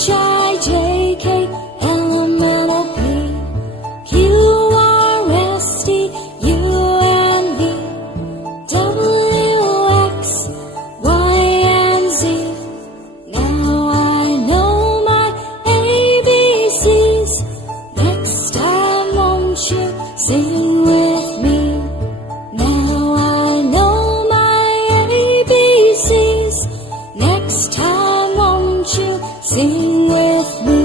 H-I-J-K, L-M-N-O-P, Q-R-S-T, U-N-V, W-X, Y-and-Z. Now I know my ABCs. Next time won't you sing with me? Now I know my ABCs. Next time won't you sing with me?